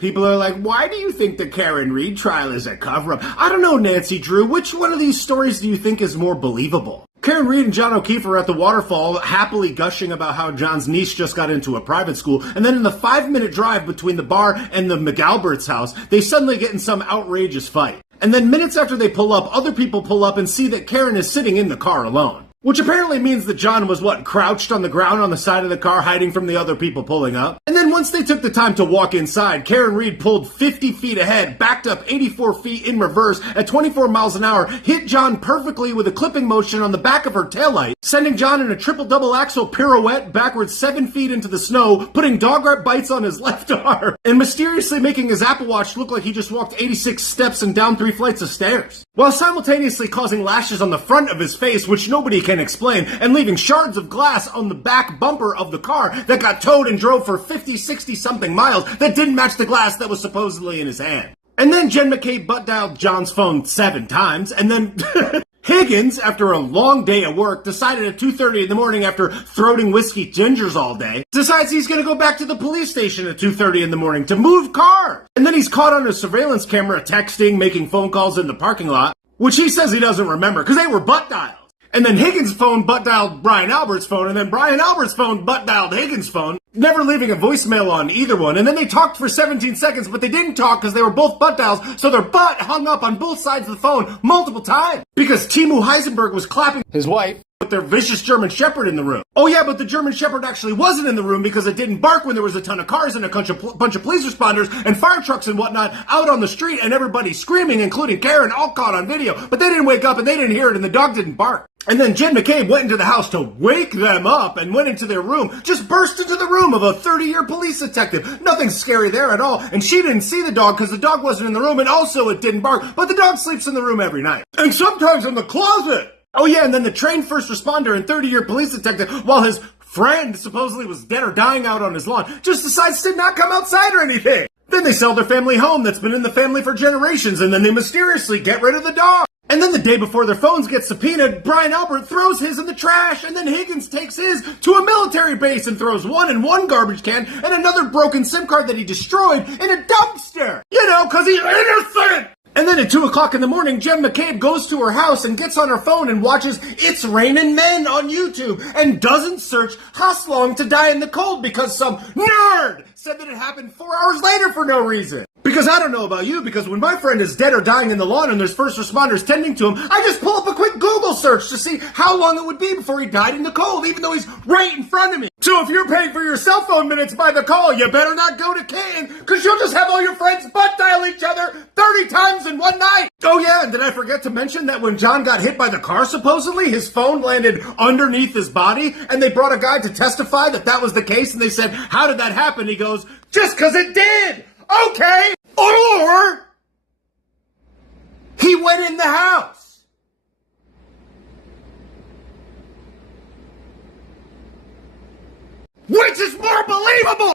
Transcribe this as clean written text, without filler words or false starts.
People are like, why do you think the Kare Reed trial is a cover-up? I don't know, Nancy Drew. Which one of these stories do you think is more believable? Kare Reed and John O'Keefe are at the waterfall, happily gushing about how John's niece just got into a private school, and then in the 5-minute drive between the bar and the McAlbert's house, they suddenly get in some outrageous fight. And then minutes after they pull up, other people pull up and see that Karen is sitting in the car alone. Which apparently means that John was, crouched on the ground on the side of the car, hiding from the other people pulling up. And then once they took the time to walk inside, Kare Reed pulled 50 feet ahead, backed up 84 feet in reverse at 24 miles an hour, hit John perfectly with a clipping motion on the back of her taillight, sending John in a triple-double axle pirouette backwards 7 feet into the snow, putting dog bites on his left arm, and mysteriously making his Apple Watch look like he just walked 86 steps and down 3 flights of stairs, while simultaneously causing lashes on the front of his face, which nobody can explain, and leaving shards of glass on the back bumper of the car that got towed and drove for 50, 60 something miles that didn't match the glass that was supposedly in his hand. And then Jen McCabe butt dialed John's phone 7 times, and then Higgins, after a long day at work, decided at 2:30 in the morning after throating whiskey gingers all day, decides he's gonna go back to the police station at 2:30 in the morning to move cars. And then he's caught on a surveillance camera texting, making phone calls in the parking lot, which he says he doesn't remember because they were butt dials. And then Higgins' phone butt-dialed Brian Albert's phone, and then Brian Albert's phone butt-dialed Higgins' phone, never leaving a voicemail on either one. And then they talked for 17 seconds, but they didn't talk because they were both butt-dials, so their butt hung up on both sides of the phone multiple times. Because Timu Heisenberg was clapping his wife with their vicious German Shepherd in the room. Oh yeah, but the German Shepherd actually wasn't in the room because it didn't bark when there was a ton of cars and a bunch of police responders and fire trucks and whatnot out on the street and everybody screaming, including Karen, all caught on video. But they didn't wake up and they didn't hear it and the dog didn't bark. And then Jen McCabe went into the house to wake them up and went into their room, just burst into the room of a 30-year police detective. Nothing scary there at all. And she didn't see the dog because the dog wasn't in the room and also it didn't bark. But the dog sleeps in the room every night. And sometimes in the closet. Oh yeah, and then the trained first responder and 30-year police detective, while his friend supposedly was dead or dying out on his lawn, just decides to not come outside or anything. Then they sell their family home that's been in the family for generations, and then they mysteriously get rid of the dog. And then the day before their phones get subpoenaed, Brian Albert throws his in the trash, and then Higgins takes his to a military base and throws one in one garbage can and another broken SIM card that he destroyed in a dumpster. You know, because he's innocent! And then at 2 o'clock in the morning, Jen McCabe goes to her house and gets on her phone and watches It's Raining Men on YouTube and doesn't search Haslong to die in the cold because some nerd said that it happened 4 hours later for no reason. Because I don't know about you, because when my friend is dead or dying in the lawn and there's first responders tending to him, I just pull up a quick Google search to see how long it would be before he died in the cold, even though he's right in front of me. So if you're paying for your cell phone minutes by the call, you better not go to Canton, because you'll just have all your friends butt dial each other 30 times in one night. Oh yeah, and did I forget to mention that when John got hit by the car, supposedly, his phone landed underneath his body, and they brought a guy to testify that that was the case, and they said, how did that happen? He goes, just because it did! Okay! Or he went in the house. Which is more believable?